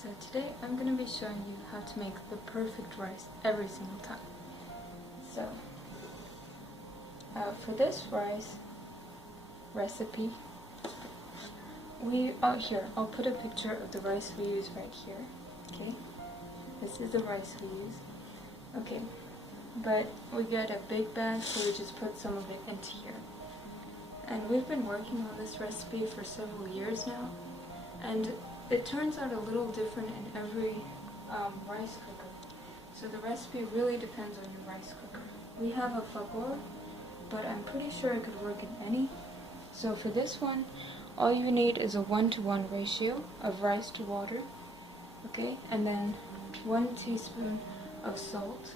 So today I'm going to be showing you how to make the perfect rice every single time. So for this rice recipe, I'll put a picture of the rice we use right here. Okay, this is the rice we use. Okay, but we get a big bag, so we just put some of it into here. And we've been working on this recipe for several years now, and it turns out a little different in every rice cooker. So the recipe really depends on your rice cooker. We have a falter, but I'm pretty sure it could work in any. So for this one, all you need is a 1-to-1 ratio of rice to water, okay, and then 1 teaspoon of salt,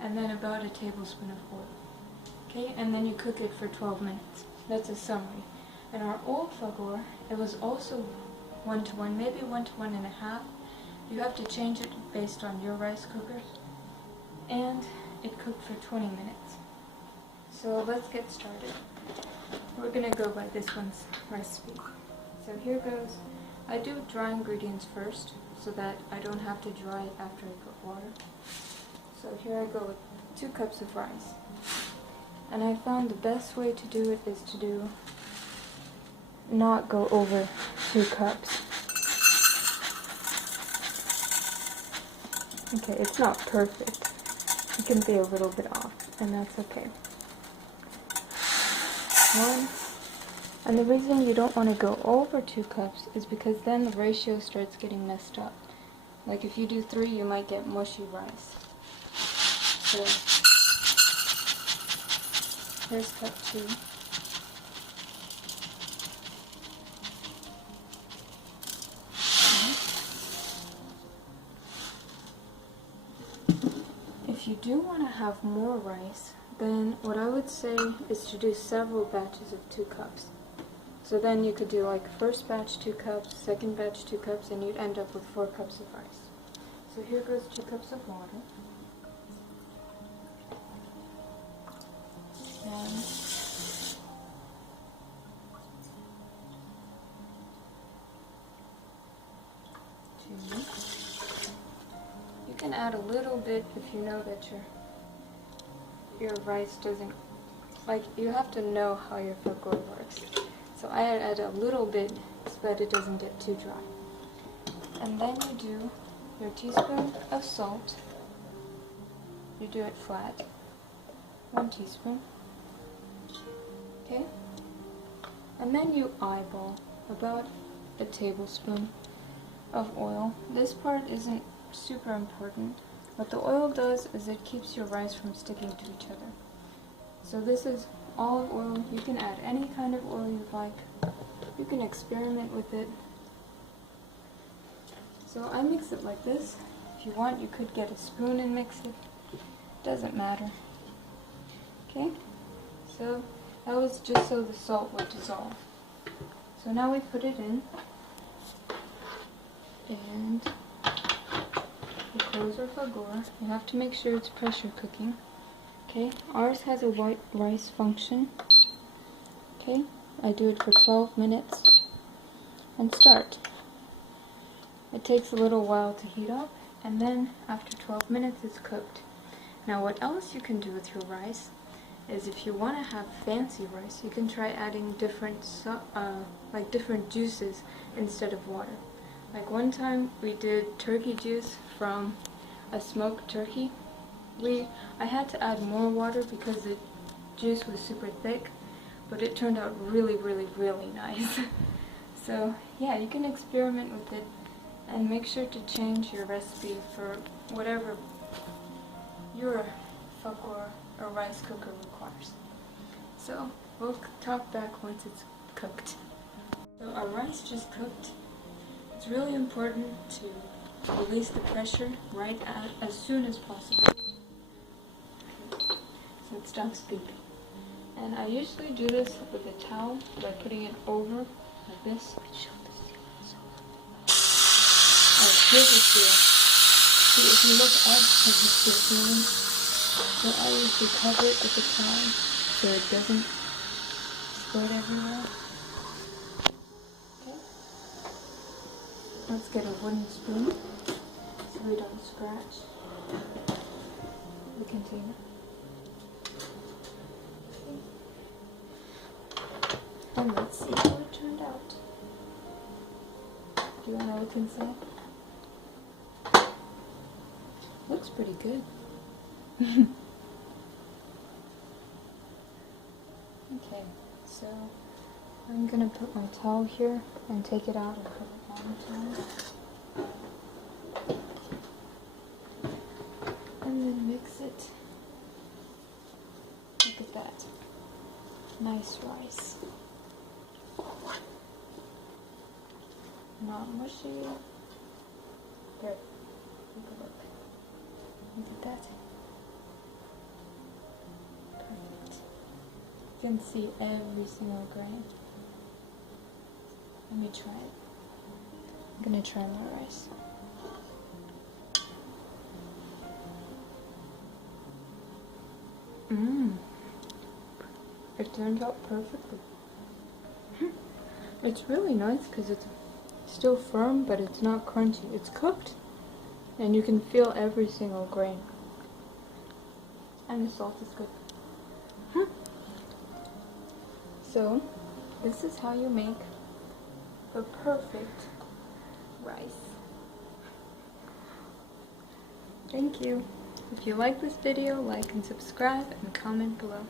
and then about a tablespoon of oil, okay, and then you cook it for 12 minutes. That's a summary. And our old falter, it was also 1-to-1, maybe 1-to-1.5. You have to change it based on your rice cookers, and it cooked for 20 minutes. So let's get started. We're going to go by this one's recipe. So here goes. I do dry ingredients first so that I don't have to dry it after I put water. So here I go with 2 cups of rice. And I found the best way to do it is to not go over 2 cups. Okay, it's not perfect. It can be a little bit off, and that's okay. 1. And the reason you don't want to go over 2 cups is because then the ratio starts getting messed up. Like if you do 3, you might get mushy rice. So here's cup 2. If you do want to have more rice, then what I would say is to do several batches of 2 cups. So then you could do like first batch 2 cups, second batch 2 cups, and you'd end up with 4 cups of rice. So here goes 2 cups of water. 1, 2. You can add a little bit if you know that your rice doesn't, like, you have to know how your falter works. So I add a little bit so that it doesn't get too dry. And then you do your teaspoon of salt. You do it flat. 1 teaspoon. Okay? And then you eyeball about a tablespoon of oil. This part isn't super important. What the oil does is it keeps your rice from sticking to each other. So this is olive oil. You can add any kind of oil you'd like. You can experiment with it. So I mix it like this. If you want, you could get a spoon and mix it. Doesn't matter. Okay? So that was just so the salt would dissolve. So now we put it in. And we close our falter. You have to make sure it's pressure cooking. Okay, ours has a white rice function. Okay, I do it for 12 minutes and start. It takes a little while to heat up, and then after 12 minutes it's cooked. Now what else you can do with your rice is if you want to have fancy rice, you can try adding different juices instead of water. Like one time we did turkey juice from a smoked turkey. I had to add more water because the juice was super thick, but it turned out really, really, really nice. So yeah, you can experiment with it and make sure to change your recipe for whatever your falter or rice cooker requires. So we'll talk back once it's cooked. So our rice just cooked. It's really important to release the pressure as soon as possible. So it stops beeping. And I usually do this with a towel by putting it over like this. Oh, here's the seal. See, if you look up, it's still sealing. So I usually cover it with a towel so it doesn't spread everywhere. Okay. Let's get a wooden spoon so we don't scratch the container. And let's see how it turned out. Do you want to look inside? Looks pretty good. Okay, so I'm gonna put my towel here and take it out and put it on the towel. And then mix it. Look at that. Nice rice. Not mushy. Good. Take a look. Look at that. Perfect. You can see every single grain. Let me try it. I'm gonna try my rice. It turned out perfectly. It's really nice because it's still firm, but it's not crunchy. It's cooked, and you can feel every single grain. And the salt is good. So, this is how you make the perfect rice. Thank you. If you like this video, like and subscribe and comment below.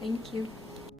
Thank you.